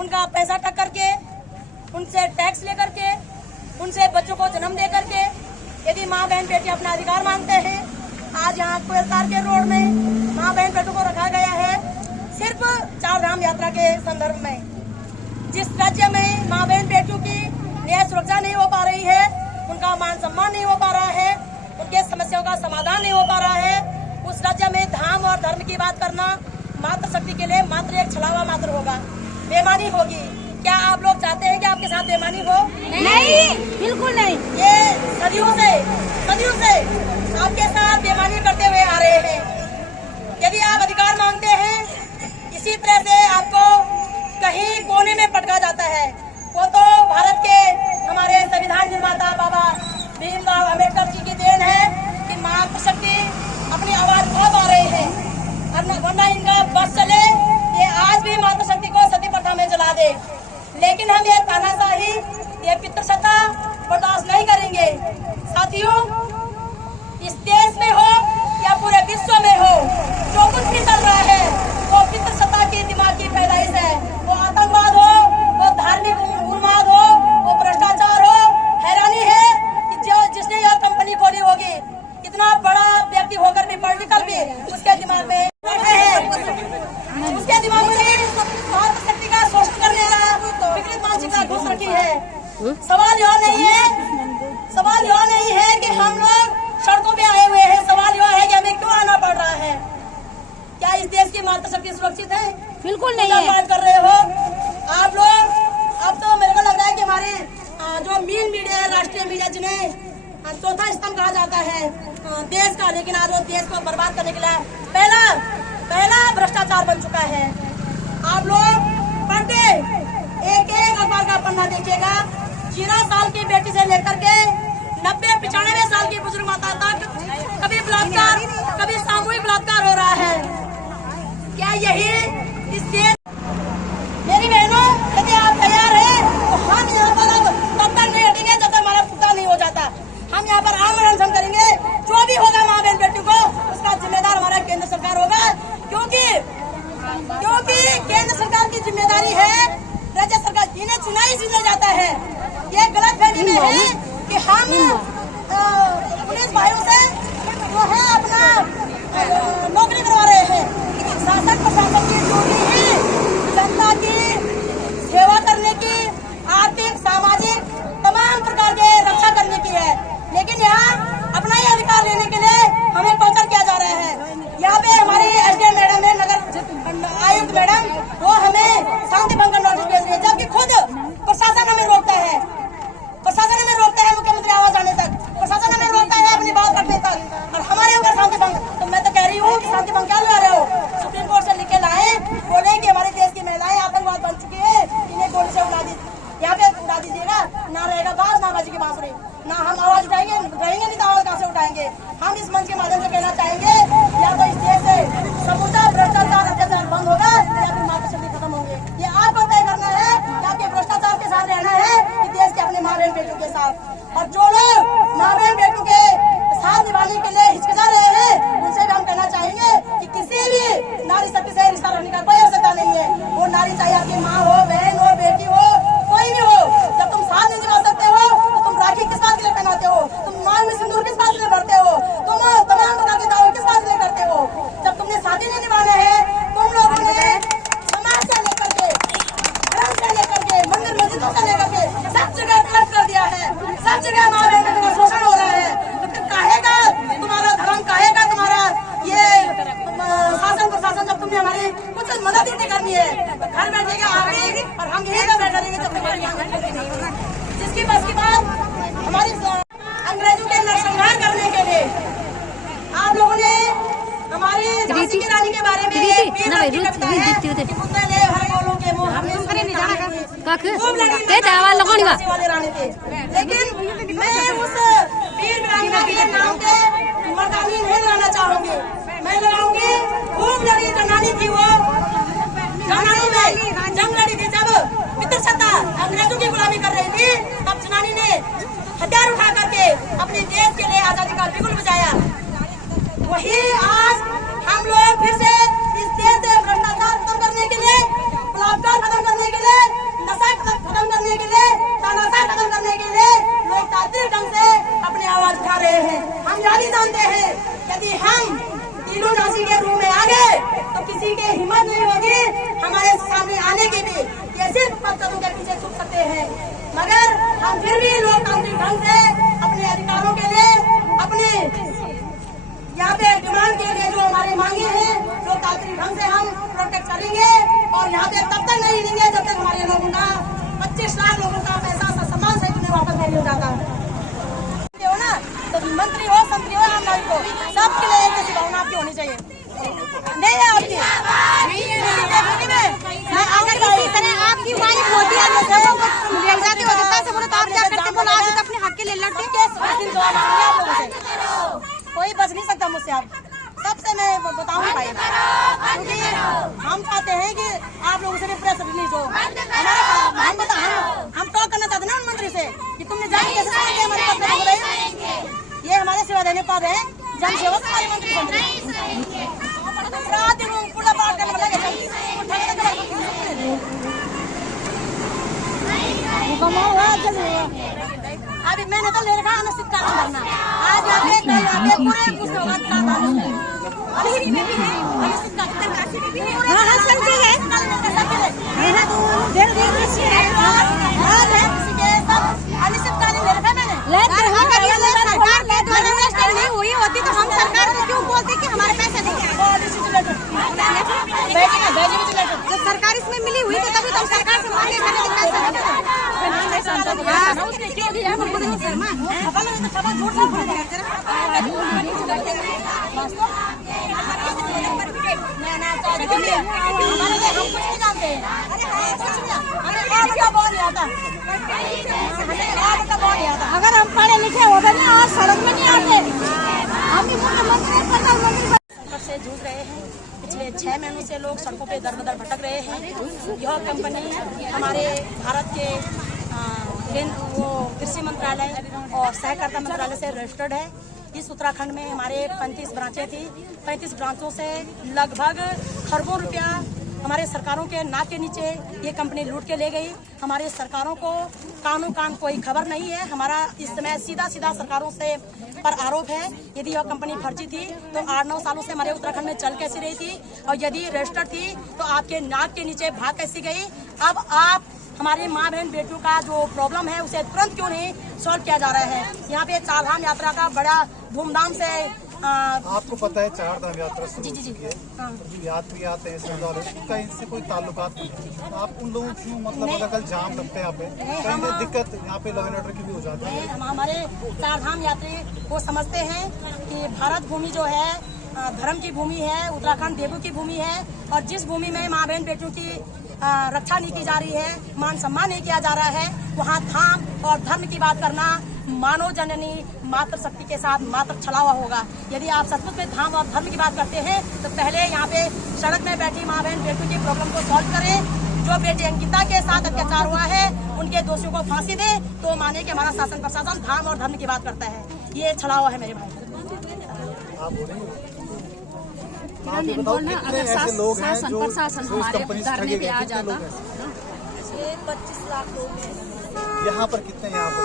उनका पैसा टक करके, उनसे टैक्स लेकर के, उनसे बच्चों को जन्म दे करके, यदि माँ बहन बेटी अपना अधिकार मांगते हैं, आज यहाँ कोयलतार के रोड में माँ बहन बेटों को रखा गया है सिर्फ 4 धाम यात्रा के संदर्भ में। जिस राज्य में माँ बहन बेटियों की न्याय सुरक्षा नहीं हो पा रही है, उनका मान सम्मान नहीं हो पा रहा है, उनके समस्याओं का समाधान नहीं हो पा रहा है, उस राज्य में धाम और धर्म की बात करना मातृशक्ति के लिए मात्र एक छलावा मात्र होगा, बेईमानी होगी। क्या आप लोग चाहते हैं कि आपके साथ बेईमानी हो? नहीं, बिल्कुल नहीं। ये सदियों से आपके साथ बेईमानी करते हुए आ रहे हैं। यदि आप अधिकार मांगते हैं, इसी तरह से आपको कहीं कोने में पटका जाता है। वो तो भारत के हमारे संविधान निर्माता बाबा भीमराव अम्बेडकर जी की देन है कि मातृशक्ति अपनी आवाज उठा पा रहे हैं, वरना इनका बस चले ये आज भी मातृशक्ति को सती प्रथा में जला दे। लेकिन हम ये तानाशाही, ये पितृसत्ता बर्दाश्त नहीं करेंगे। साथियों, इस देश में हो या पूरे विश्व में हो, जो कुछ भी चल रहा है वो पितृसत्ता की दिमाग की पैदाइश है। वो आतंकवाद हो, वो धार्मिक उन्माद हो, वो भ्रष्टाचार हो। हैरानी है कि जिसने यह कंपनी खोली होगी, इतना बड़ा व्यक्ति होकर भी, पॉलिटिकल भी, उसके दिमाग में मातृशक्ति का शोषण करने का विकृत मानसिकता घुस रखी है। सवाल यह नहीं है कि हम लोग सड़कों पे आए हुए हैं, सवाल यह है कि हमें क्यों आना पड़ रहा है। क्या इस देश की मातृशक्ति सुरक्षित है? बिल्कुल नहीं है। बात कर रहे हो आप लोग। अब तो मेरे को लग रहा है कि हमारे जो मीडिया है, राष्ट्रीय मीडिया, जिन्हें चौथा स्तंभ कहा जाता है देश का, लेकिन आज वो देश को बर्बाद करने के लिए पहला भ्रष्टाचार बन चुका है। आप लोग पढ़ते एक अखबार का पन्ना देखिएगा, 13 साल की बेटी से लेकर के 90-95 साल की बुजुर्ग माता तक कभी बलात्कार, कभी सामूहिक बलात्कार हो रहा है। क्या यही इस देश? मेरी बहनों, यदि आप तैयार हैं तो हम यहाँ पर अब तब तक नहीं हटेंगे जब तक हमारा पुख्ता नहीं हो जाता। हम यहाँ पर आमरण अनशन करेंगे। जो भी होगा माँ बहन बेटी को, उसका जिम्मेदार हमारा केंद्र सरकार होगा, क्योंकि केंद्र सरकार की जिम्मेदारी है। राज्य सरकार इन्हें चुना ही इसलिए जाता है, ये गलत फहमी में है कि हम पुलिस भाइयों से जो है अपना नौकरी करवा रहे हैं। शासन प्रशासन की ड्यूटी है जनता की सेवा करने की, आर्थिक सामाजिक तमाम प्रकार के रक्षा करने की है। लेकिन यहाँ अपना ही अधिकार लेने के लिए हमें टॉर्चर किया जा रहा है। यहाँ पे हमारी एसडीएम मैडम है, नगर आयुक्त मैडम, वो हमें शांति भंग का नोटिस भेज रही है, जबकि खुद प्रशासन हमें रोकता है। मुख्यमंत्री आवास आने तक प्रशासन हमें रोकता है, अपनी बात रखने तक, और हमारे ऊपर शांति भंग। तो मैं तो कह रही हूँ कि शांति भंग क्या ला रहे हो? सुप्रीम कोर्ट से लिख के लाए, बोले कि हमारे देश की महिलाएं आतंकवाद बन चुकी है, इन्हें गोली से उड़ा यहाँ पे उड़ा दीजिएगा। ना रहेगा बाज, ना बाजी की बांसुरी, ना हम आवाज उठाएंगे, नहीं तो आवाज कहाँ से उठाएंगे। हम इस मंच के माध्यम से कहना चाहेंगे, या तो इस देश से समूचा भ्रष्टाचार अत्याचार बंद होगा, या फिर मातृशक्ति खत्म होंगे। ये आपको तय करना है कि आपके भ्रष्टाचार के साथ रहना है कि देश के अपने माँ बहन बेटियों के साथ। और जो लोग माँ बहन बेटियों के साथ निभाने के लिए हिचकिचा रहे हैं, उनसे भी हम कहना चाहेंगे कि किसी भी नारी शक्ति से रिश्ता रखने का कोई आवश्यकता नहीं है। वो नारी चाहे आपकी माँ हो, बहन हो, बेटी हो, कोई भी हो। जब तुम साथ नहीं निभा सकते हो तो तुम राखी किस बात के लिए पहनाते हो? तुम मांग में सिंदूर किस बात के लिए भरते हो? तुम तमाम प्रकार के दावे किस बात के लिए करते हो? जब तुमने साथी नहीं निभाना है, तुम लोगों ने समाज से लेकर के, धर्म से लेकर के, मंदिर मस्जिदों से लेकर के सब जगह पलट कर दिया है। सब जगह माँ बहन का शोषण हो रहा है। तो काहेगा तुम्हारा धर्म, काहेगा तुम्हारा ये शासन प्रशासन, जब तुमने हमारी कुछ मदद ही नहीं करनी है। घर बैठेगा आगे और हम यही कर बैठे रहेंगे जब तुम्हारी जिसकी बस की बात हमारी अंग्रेजों के नरसंहार करने के लिए आप लोगों ने हमारी झांसी की रानी के बारे में खूब लड़ी रानी थे। लेकिन मैं उस वीर वीरांगना के नाम पे मर्दानी नहीं लगाना चाहूंगी, मैं लगाऊंगी खूब लड़ी जनानी थी। वो जनानी में जंग लड़ी थी, जब पितृसत्ता अंग्रेजों की गुलामी कर रही थी, तब जनानी ने हथियार उठा करके अपने देश के लिए आजादी का बिगुल बजाया। वही आज हम लोग फिर से इस देश से भ्रष्टाचार खत्म करने के लिए, बलात्कार खत्म करने के लिए से कि तुमने जान कैसे समझे हमारे पद में बोले ये हमारे सेवा देने पद है जन सेवा हमारे मंत्री बन रहे रात दिन पूरा पार करने वाला अभी मैंने तो ले रखा अनिश्चित काल करना आज आगे पूरे कुछ होगा अनिश्चित काल हुई होती तो हम सरकार को क्यों बोलते कि हमारे पैसे देंगे जब सरकार इसमें मिली हुई तो तभी तो हम सरकार से मांगे अगर हम पढ़े लिखे होते ना आज सड़क में नहीं आते हम भी मुख्यमंत्री प्रधानमंत्री से जूझ रहे हैं। पिछले 6 महीनों से लोग सड़कों पे दर बदर भटक रहे हैं। यह कंपनी हमारे भारत के कृषि मंत्रालय और सहकारिता मंत्रालय से रजिस्टर्ड है। इस उत्तराखंड में हमारे 35 ब्रांचें थी। 35 ब्रांचों से लगभग खरबों रुपया हमारे सरकारों के नाक के नीचे ये कंपनी लूट के ले गई। हमारे सरकारों को कानों कान कोई खबर नहीं है। हमारा इस समय सीधा सरकारों से पर आरोप है। यदि यह कंपनी फर्जी थी तो 8-9 सालों से हमारे उत्तराखंड में चल कैसी रही थी और यदि रजिस्टर्ड थी तो आपके नाक के नीचे भाग कैसी गई। अब आप हमारे माँ बहन बेटियों का जो प्रॉब्लम है उसे तुरंत क्यों नहीं सॉल्व किया जा रहा है। यहाँ पे चारधाम यात्रा का बड़ा धूमधाम से आपको पता है चारधाम यात्रा शुरू जी हो चुकी है। हाँ। जो यात्री आते हैं श्रद्धालु उनका इनसे कोई ताल्लुकात नहीं। आप उन लोगों क्यों मतलब अगर कल जाम लगते हैं यहाँ पे कहीं दिक्कत यहाँ पे लॉ एंड ऑर्डर की भी हो जाती है। हम हमारे चारधाम यात्री वो समझते हैं कि भारत भूमि जो है धर्म की भूमि है, उत्तराखंड देवों की भूमि है और जिस भूमि में माँ बहन बेटियों की रक्षा नहीं की जा रही है, मान सम्मान नहीं किया जा रहा है, वहाँ धाम और धर्म की बात करना मानव जननी मातृ शक्ति के साथ मात्र छलावा होगा। यदि आप सचमुच में धाम और धर्म की बात करते हैं तो पहले यहाँ पे सड़क में बैठी माँ बहन बेटियों की प्रॉब्लम को सॉल्व करें। जो बेटी अंकिता के साथ अत्याचार हुआ है उनके दोषियों को फांसी दे तो माने कि हमारा शासन प्रशासन धाम और धर्म की बात करता है। ये छलावा है मेरे भाई। आप ये बताओ कितने ऐसे लोग हैं जो इस कंपनी से ठगे गए, कितने लोग हैं? 25 लाख लोग हैं यहाँ पर कितने यहाँ पर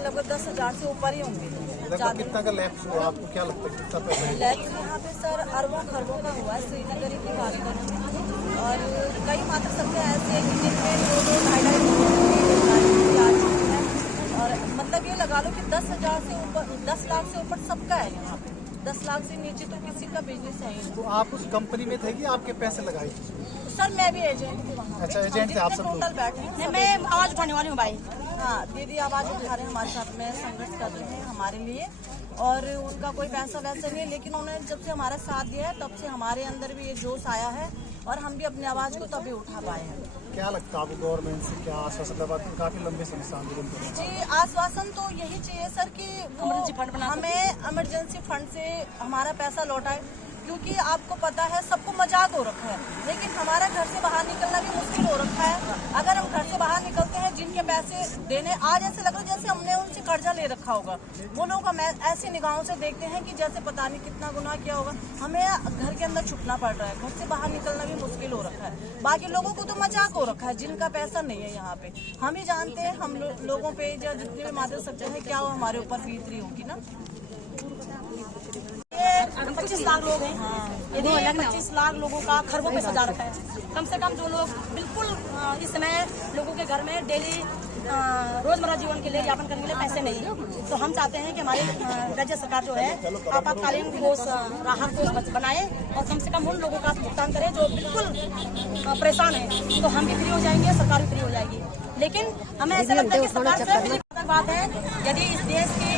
लगभग 10,000 से ऊपर ही होंगे। लगभग कितना का लैप्स हुआ आपको क्या लगता है कितना पैसा? लैप्स यहाँ पे सर अरबों खरबों का हुआ है। श्रीनगर की बात करें और कई मात्र सबसे ऐसे हैं कि जिनमें 2-2 और मतलब ये लगा लो कि 10,000 से ऊपर 10 लाख से ऊपर सबका है यहाँ पे। 10 लाख से नीचे तो किसी का बिजनेस है ही। तो आप उस कंपनी में थे कि आपके पैसे लगाए? सर मैं भी एजेंट हूँ वहाँ। अच्छा एजेंट थे आप सब लोग? टोटल बैठे हैं। मैं आवाज उठाने वाली हूँ भाई। हाँ दीदी आवाज उठा रहे हैं, हमारे साथ में संघर्ष कर रहे हैं हमारे लिए और उनका कोई पैसा वैसा नहीं है, लेकिन उन्होंने जब से हमारा साथ दिया है तब से हमारे अंदर भी ये जोश आया है और हम भी अपनी आवाज को तभी उठा पाए हैं। क्या लगता है आपको गवर्नमेंट से क्या आश्वासन? काफी लंबे समय से आंदोलन कर रहे हैं। जी आश्वासन तो यही चाहिए सर कि हमें इमरजेंसी फंड से हमारा पैसा लौटाए, क्योंकि आपको पता है सबको मजाक हो रखा है, लेकिन हमारा घर से बाहर निकलना भी मुश्किल हो रखा है। अगर हम घर से बाहर निकलते हैं जिनके पैसे देने आज ऐसे लग रहा है जैसे हमने उनसे कर्जा ले रखा होगा। वो लोग हमें ऐसी निगाहों से देखते हैं कि जैसे पता नहीं कितना गुनाह किया होगा। हमें घर के अंदर छुपना पड़ रहा है, घर से बाहर निकलना भी मुश्किल हो रखा है। बाकी लोगों को तो मजाक हो रखा है जिनका पैसा नहीं है यहाँ पे। हम ही जानते हैं हम लोगों पे या जितने भी मादक सच्चा है क्या वो हमारे ऊपर बीत रही होगी ना। 25 लाख लोग हैं। यदि 25 लाख लोगों का खरबों पे सजा रखा है, कम से कम जो लोग बिल्कुल इस समय लोगों के घर में डेली रोजमर्रा जीवन के लिए यापन करने के लिए पैसे नहीं है, तो हम चाहते हैं कि हमारी राज्य सरकार जो है आपातकालीन कोष राहत कोष बनाए और कम से कम उन लोगों का भुगतान करे जो बिल्कुल परेशान है। तो हम भी फ्री हो जाएंगे, सरकार भी फ्री हो जाएगी। लेकिन हमें ऐसा लगता है कि सरकार से बात है, यदि इस देश की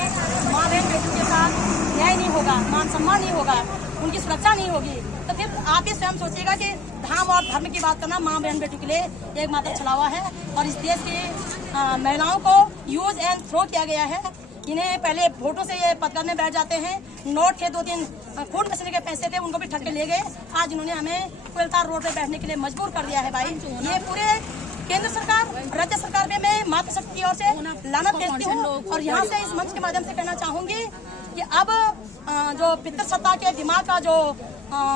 माँ बहन बेटियों के साथ न्याय नहीं होगा, मान सम्मान नहीं होगा, उनकी सुरक्षा नहीं होगी, तो फिर आप ही स्वयं सोचिएगा कि धाम और धर्म की बात करना माँ बहन बेटियों के लिए एक मात्र छलावा है। और इस देश की महिलाओं को यूज एंड थ्रो किया गया है। इन्हें पहले वोटों से ये पद करने बैठ जाते हैं, नोट थे 2-3 खून पसीने के पैसे थे उनको भी ठग के ले गए। आज इन्होंने हमें कोयलतार रोड पे बैठने के लिए मजबूर कर दिया है भाई। ये पूरे केंद्र सरकार, राज्य सरकार पे मैं मातृशक्ति की ओर से लानत भेजती हूँ और यहाँ से इस मंच के माध्यम से कहना चाहूंगी कि अब जो पितृसत्ता के दिमाग का जो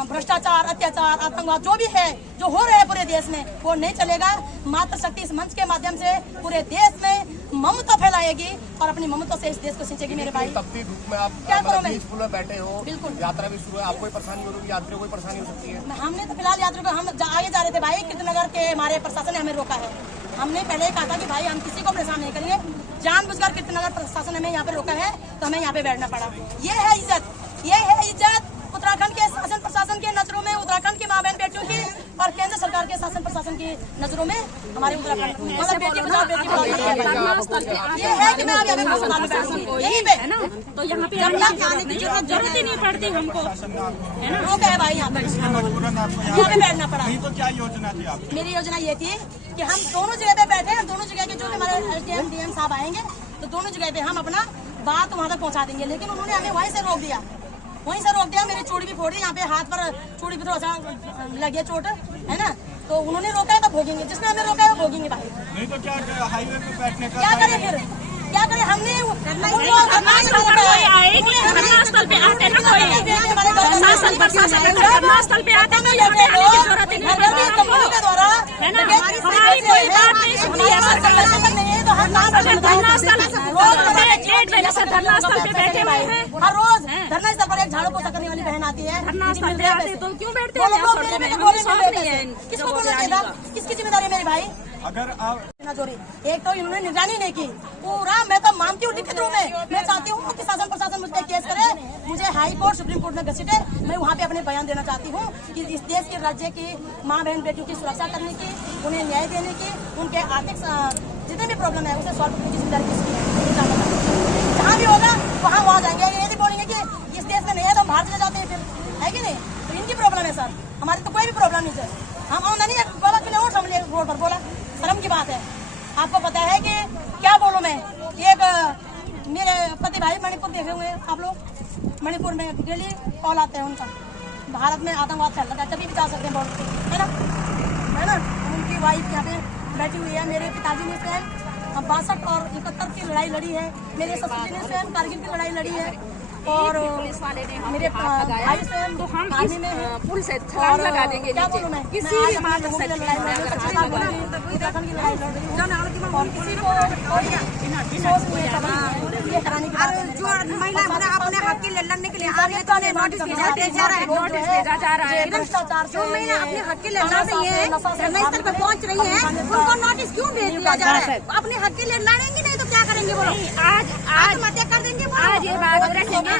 भ्रष्टाचार, अत्याचार, आतंकवाद जो भी है, जो हो रहे हैं पूरे देश में, वो नहीं चलेगा। मातृशक्ति इस मंच के माध्यम से पूरे देश में ममता फैलाएगी और अपनी ममता से इस देश को सिंचेगी। मेरे भाई, तपती धूप में आप क्या करूं मैं? पीसफुल में बैठे हो, बिल्कुल। यात्रा भी शुरू है, आपको परेशानी हो रही है, यात्रियों को परेशानी हो सकती है। हमने तो फिलहाल यात्रियों को हम आगे जा रहे थे भाई, कृष्णनगर के हमारे प्रशासन ने हमें रोका है। हमने पहले ही कहा था कि भाई हम किसी को परेशान नहीं करेंगे, जानबूझकर कृष्णनगर प्रशासन ने हमें यहाँ पे रोका है तो हमें यहाँ पे बैठना पड़ा। ये है इज्जत, ये है इज्जत उत्तराखंड के शासन प्रशासन के नजरों में, उत्तराखंड की माँ बहन बेटियों की और केंद्र सरकार के शासन प्रशासन की नजरों में हमारे उत्तराखंड मतलब बेटी बचाओ बेटी पढ़ाओ ये है कि मैं अब यहाँ पे अस्पताल में बैठूंगी यहीं पे, तो यहाँ पे आने की जरूरत ही नहीं पड़ती हमको, है ना। रोक है भाई यहाँ पे, यहाँ पे बैठना पड़ा। तो क्या योजना थी आपकी? मेरी योजना ये थी कि हम दोनों जगह पे बैठे हैं, दोनों जगह के जो हमारे एसडीएम डीएम साहब आएंगे तो दोनों जगह पे हम अपना बात वहाँ तक पहुँचा देंगे। लेकिन उन्होंने हमें वहीं से रोक दिया, वहीं से रोक दिया। मेरी चूड़ी भी फोड़ी, यहाँ पे हाथ पर चूड़ी भी थोड़ा लगी चोट है ना, तो उन्होंने रोका है तो भोगेंगे, जिसने हमें रोका है वो भोगेंगे भाई। नहीं तो क्या हाईवे पे बैठने का क्या करें फिर, क्या करें? हमने धरनास्थल पे आते ना कोई शासन प्रशासन धरनास्थल पे आते तो यहाँ पे आने की जरूरत ही नहीं कंपनी के द्वारा है ना। हमारी कोई बात नहीं सुनती है सरकार, धरनास्थल पे बैठे हुए हैं। हर रोज धरना स्थल पर एक झाड़ू पोछा करने वाली बहन आती है, धरनास्थल पे आते तो क्यों बैठते हैं यहाँ सड़कों में? हमें शौक नहीं है किसको बोलना चाहिए था? किसकी जिम्मेदारी है मेरे भाई? अगर आप जोरी एक तो इन्होंने निगरानी नहीं की पूरा, मैं तो मानती हूँ लिखित रूप में। मैं चाहती हूँ कि शासन प्रशासन मुझ पर केस करे, मुझे हाई कोर्ट सुप्रीम कोर्ट में घसीटे, मैं वहाँ पे अपने बयान देना चाहती हूँ कि इस देश के राज्य की माँ बहन बेटियों की सुरक्षा करने की, उन्हें न्याय देने की, उनके आर्थिक जितने भी प्रॉब्लम है उसे सॉल्व करने की जिम्मेदारी किसकी है। जहाँ भी होगा वहाँ वहाँ जाएंगे, ये नहीं बोलेंगे कि इस देश में नहीं है तो हम बाहर चले जाते हैं, फिर है कि नहीं? तो इनकी प्रॉब्लम है सर, हमारी तो कोई भी प्रॉब्लम नहीं है। हम आमदनी बोला कि और समझ रोड पर बोला, शर्म की बात है। आपको पता है कि क्या बोलूं मैं, एक मेरे पति भाई मणिपुर देखे हुए आप लोग, मणिपुर में डेली कॉल आते हैं उनका, भारत में आतंकवाद फैल रहा है, कभी भी जा सकते हैं बॉर्डर, है ना। उनकी वाइफ यहाँ पे बैठी हुई है, मेरे पिताजी ने स्वयं 62 और 71 की लड़ाई लड़ी है, मेरे ससुर जी ने स्वयं कारगिल की लड़ाई लड़ी है और पुलिस वाले ने मेरे भाई स्वयं तो हम आर्मी में है। पुल से छलांग लगा देंगे क्या नीचे बोलूं मैं, किसी मैं भी आज बात अपने से लोगों की लड़ाई लड़ रही हूँ, 25 साल हो गए उत्तराखंड की लड़ाई लड़ रही हूँ और किसी को कोई सोच नहीं है कभी ये कराने की बात है। जो महिला अपने हक के लिए लड़ने के लिए आ रही है तो उन्हें नोटिस भेजा जा रहा है, नोटिस भेजा जा रहा है। भ्रष्टाचार से जो महिला अपने हक के लिए लड़ रही है, धरनास्थल पर पहुंच रही है, उनको नोटिस क्यों भेज दिया जा रहा है? अपने हक के लिए लड़ेंगे नहीं तो क्या करेंगे बोलो? आज आत्महत्या कर देंगे बोलो? आज ये बात रखेंगे।